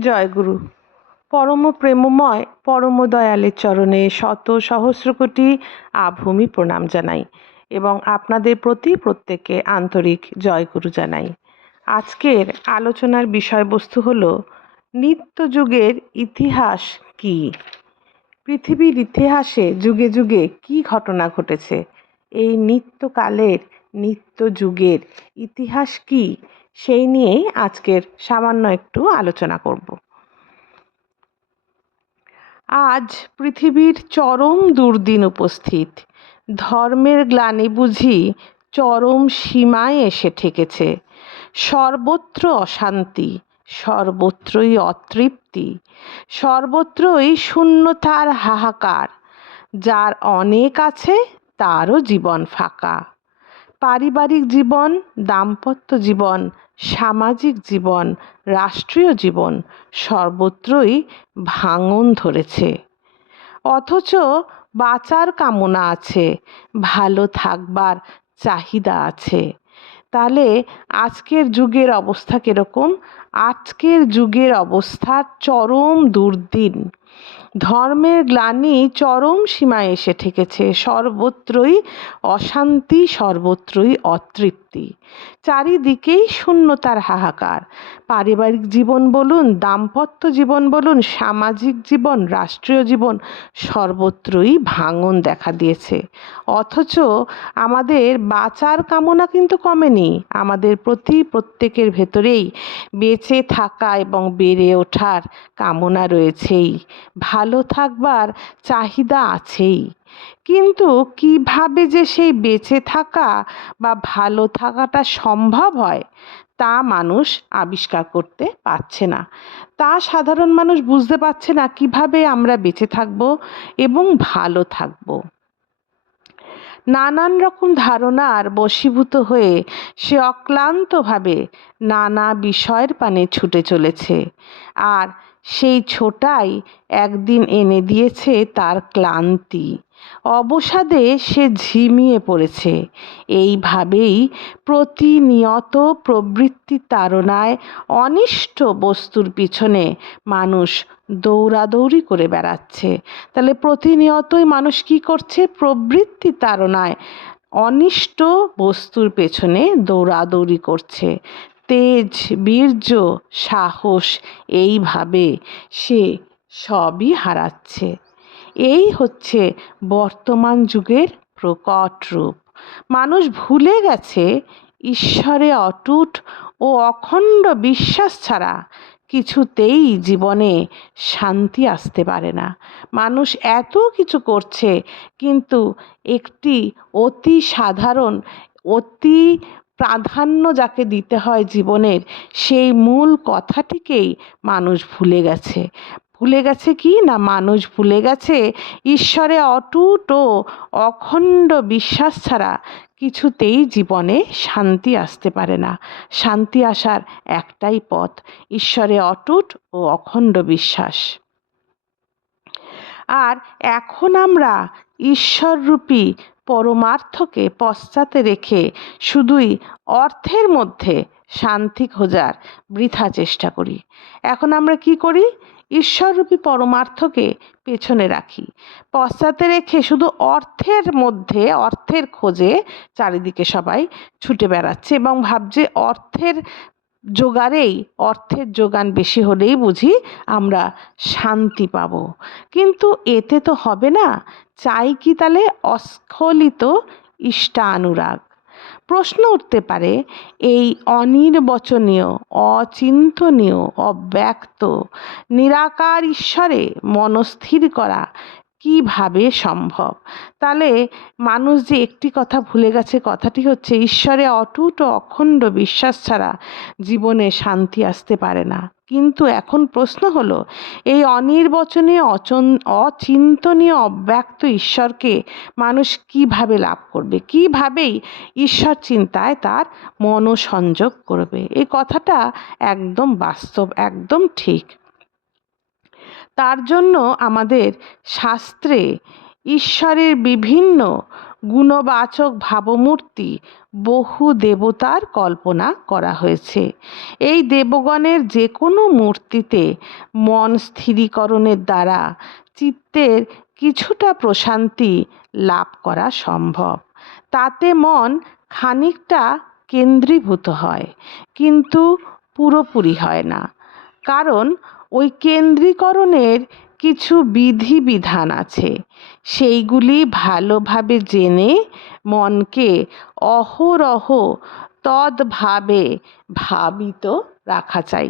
জয়গুরু। পরম প্রেমময় পরম দয়ালের চরণে শত সহস্র কোটি আভূমি প্রণাম জানাই এবং আপনাদের প্রতি প্রত্যেককে আন্তরিক জয়গুরু জানাই। আজকের আলোচনার বিষয়বস্তু হল নিত্য যুগের ইতিহাস কি। পৃথিবীর ইতিহাসে যুগে যুগে কি ঘটনা ঘটেছে, এই নিত্যকালের নিত্য যুগের ইতিহাস কি, সেই নিয়েই আজকের সামান্য একটু আলোচনা করব। আজ পৃথিবীর চরম দুর্দিন উপস্থিত। ধর্মের গ্লানি বুঝি চরম সীমায় এসে ঠেকেছে। সর্বত্র অশান্তি, সর্বত্রই অতৃপ্তি, সর্বত্রই শূন্যতার হাহাকার। যার অনেক আছে তারও জীবন ফাঁকা। পারিবারিক জীবন, দাম্পত্য জীবন, সামাজিক জীবন, রাষ্ট্রীয় জীবন সর্বত্রই ভাঙন ধরেছে। অথচ বাঁচার কামনা আছে, ভালো থাকবার চাহিদা আছে। তাহলে আজকের যুগের অবস্থা কীরকম? আজকের যুগের অবস্থা চরম দুর্দিন। ধর্মের গ্লানি চরম সীমায় এসে ঠেকেছে। সর্বত্রই অশান্তি, সর্বত্রই অতৃপ্তি, চারিদিকেই শূন্যতার হাহাকার। পারিবারিক জীবন বলুন, দাম্পত্য জীবন বলুন, সামাজিক জীবন, রাষ্ট্রীয় জীবন সর্বত্রই ভাঙন দেখা দিয়েছে। অথচ আমাদের বাঁচার কামনা কিন্তু কমেনি। আমাদের প্রত্যেকের ভেতরেই বেঁচে থাকা এবং বেড়ে ওঠার কামনা রয়েছেই, ভালো থাকবার চাহিদা আছেই। কিন্তু কিভাবে যে সেই বেঁচে থাকা বা ভালো থাকাটা সম্ভব হয় তা মানুষ আবিষ্কার করতে পারছে না। তা সাধারণ মানুষ বুঝতে পারছে না কিভাবে আমরা বেঁচে থাকব এবং ভালো থাকব। নানান রকম ধারণার বশীভূত হয়ে সে অক্লান্তভাবে নানা বিষয়ের পানে ছুটে চলেছে। আর সেই ছোটাই একদিন এনে দিয়েছে তার ক্লান্তি। অবসাদে সে ঝিমিয়ে পড়েছে। এইভাবেই প্রতিনিয়ত প্রবৃত্তির তাড়নায় অনিষ্ট বস্তুর পিছনে মানুষ দৌড়াদৌড়ি করে বেড়াচ্ছে। তাহলে প্রতিনিয়তই মানুষ কি করছে? প্রবৃত্তির তাড়নায় অনিষ্ট বস্তুর পেছনে দৌড়াদৌড়ি করছে। তেজ, বীর্য, সাহস এইভাবে সে সবই হারাচ্ছে। এই হচ্ছে বর্তমান যুগের প্রকট রূপ। মানুষ ভুলে গেছে ঈশ্বরে অটুট ও অখণ্ড বিশ্বাস ছাড়া কিছুতেই জীবনে শান্তি আসতে পারে না। মানুষ এত কিছু করছে, কিন্তু একটি অতি সাধারণ, অতি প্রাধান্য যাকে দিতে হয় জীবনের, সেই মূল কথাটিকেই মানুষ ভুলে গেছে। ভুলে গেছে কি না? মানুষ ভুলে গেছে ঈশ্বরে অটুট ও অখণ্ড বিশ্বাস ছাড়া কিছুতেই জীবনে শান্তি আসতে পারে না। শান্তি আসার একটাই পথ, ঈশ্বরে অটুট ও অখণ্ড বিশ্বাস। আর এখন আমরা ঈশ্বররূপী পরমার্থকে পশ্চাতে রেখে শুধুই অর্থের মধ্যে শান্তি খোঁজার বৃথা চেষ্টা করি। এখন আমরা কি করি? ঈশ্বররূপী পরমার্থকে পেছনে রাখি, পশ্চাতে রেখে শুধু অর্থের মধ্যে, অর্থের খোঁজে চারিদিকে সবাই ছুটে বেড়াচ্ছে এবং ভাবছে অর্থের জোগাড়েই, অর্থের যোগান বেশি হলেই বুঝি আমরা শান্তি পাব। কিন্তু এতে তো হবে না। চাই কি তাহলে? অস্খলিত ইষ্টানুরাগ। প্রশ্ন উঠতে পারে, এই অনির্বচনীয়, অচিন্তনীয়, অব্যক্ত, নিরাকার ঈশ্বরে মনস্থির করা কিভাবে সম্ভব? তাহলে মানুষ যে একটি কথা ভুলে গেছে, কথাটি হচ্ছে ঈশ্বরে অটুট ও অখণ্ড বিশ্বাস ছাড়া জীবনে শান্তি আসতে পারে না। কিন্তু এখন প্রশ্ন হলো, এই অনির্বচনীয়, অচিন্তনীয়, অব্যক্ত ঈশ্বরকে মানুষ কিভাবে লাভ করবে? কিভাবেই ঈশ্বর চিন্তায় তার মনোসংযোগ করবে? এই কথাটা একদম বাস্তব, একদম ঠিক। তার জন্য আমাদের শাস্ত্রে ঈশ্বরের বিভিন্ন গুণবাচক ভাবমূর্তি বহু দেবতার কল্পনা করা হয়েছে। এই দেবগণের যে কোনো মূর্তিতে মন স্থিরীকরণের দ্বারা চিত্তের কিছুটা প্রশান্তি লাভ করা সম্ভব। তাতে মন খানিকটা কেন্দ্রীভূত হয়, কিন্তু পুরোপুরি হয় না, কারণ ওই কেন্দ্রীকরণের কিছু বিধিবিধান আছে। সেইগুলি ভালোভাবে জেনে মনকে অহরহ তদ্ভাবে ভাবিত রাখা চাই।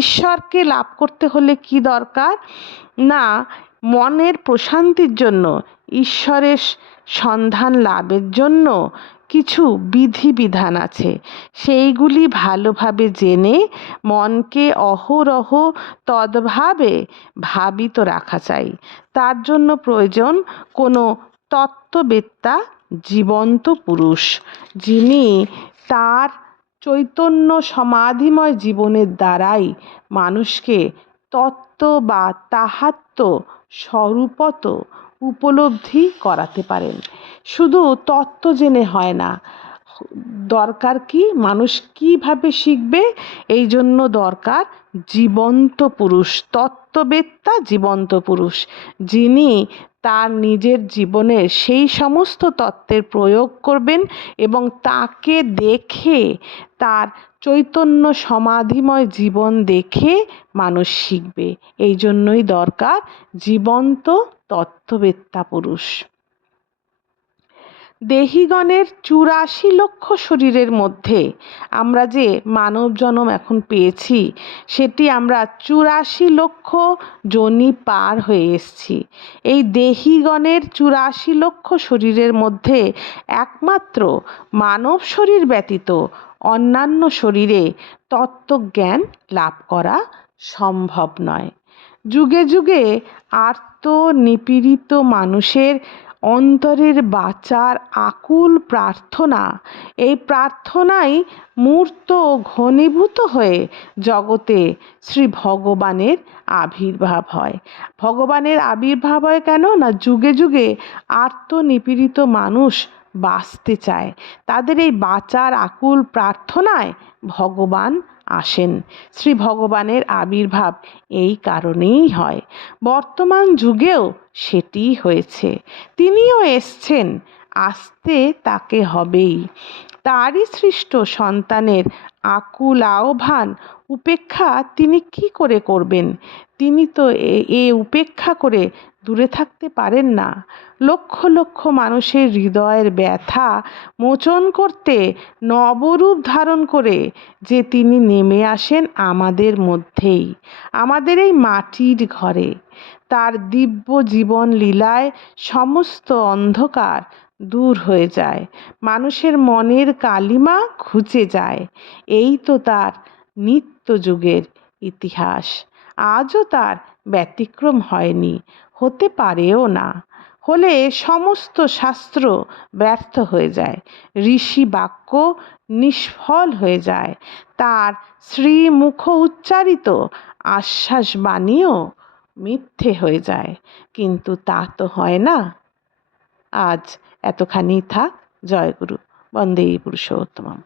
ঈশ্বরকে লাভ করতে হলে কি দরকার? না, মনের প্রশান্তির জন্য, ঈশ্বরের সন্ধান লাভের জন্য কিছু বিধিবিধান আছে। সেইগুলি ভালোভাবে জেনে মনকে অহরহ তদ্ভাবে ভাবিত রাখা চাই। তার জন্য প্রয়োজন কোনো তত্ত্ববেত্তা, জীবন্ত পুরুষ, যিনি তার চৈতন্য সমাধিময় জীবনের দ্বারাই মানুষকে তত্ত্ব বা তাহাত্ম্য স্বরূপত উপলব্ধি করাতে পারেন। শুধু তত্ত্ব জেনে হয় না, দরকার কি? মানুষ কিভাবে শিখবে? এই জন্য দরকার জীবন্ত পুরুষ, তত্ত্ববেত্তা, জীবন্ত পুরুষ, যিনি তার নিজের জীবনে সেই সমস্ত তত্ত্বের প্রয়োগ করবেন এবং তাকে দেখে, তার চৈতন্য সমাধিময় জীবন দেখে মানুষ শিখবে। এই জন্যই দরকার জীবন্ত তত্ত্ববেত্তা পুরুষ। দেহিগণের ৮৪ লক্ষ শরীরের মধ্যে আমরা যে মানব জন্ম এখন পেয়েছি, সেটি আমরা ৮৪ লক্ষ যোনি পার হয়ে এসেছি। এই দেহিগণের ৮৪ লক্ষ শরীরের মধ্যে একমাত্র মানব শরীর ব্যতীত অন্যান্য শরীরে তত্ত্বজ্ঞান লাভ করা সম্ভব নয়। যুগে যুগে আর্ত নিপীড়িত মানুষের অন্তরের বাচার আকুল প্রার্থনা, এই প্রার্থনাই মূর্ত ও ঘনীভূত হয়ে জগতে শ্রী ভগবানের আবির্ভাব হয়। ভগবানের আবির্ভাব হয় কেন? না, যুগে যুগে আর্ত নিপীড়িত মানুষ বাঁচতে চায়। তাদের এই বাঁচার আকুল প্রার্থনায় ভগবান আসেন। শ্রী ভগবানের আবির্ভাব এই কারণেই হয়। বর্তমান যুগেও সেটিই হয়েছে। তিনিও এসছেন, আসতে তাকে হবেই। তারই সৃষ্ট সন্তানের আকুল আহ্বান উপেক্ষা তিনি কি করে করবেন? তিনি তো এ উপেক্ষা করে দূরে থাকতে পারেন না। লক্ষ লক্ষ মানুষের হৃদয়ের ব্যথা মোচন করতে নবরূপ ধারণ করে যে তিনি নেমে আসেন আমাদের মধ্যেই, আমাদের এই মাটির ঘরে। তার দিব্য জীবন লীলায় সমস্ত অন্ধকার দূর হয়ে যায়, মানুষের মনের কালিমা ঘুচে যায়। এই তো তার নিত্য যুগের ইতিহাস। আজও তার ব্যতিক্রম হয়নি, হতে পারেও না। হলে সমস্ত শাস্ত্র ব্যর্থ হয়ে যায়, ঋষি বাক্য নিষ্ফল হয়ে যায়, তার শ্রীমুখ উচ্চারিত আশ্বাস বাণীও মিথ্যে হয়ে যায়। কিন্তু তা তো হয় না। আজ এতখানি থাক। জয় গুরু। বন্দে পুরুষোত্তমম।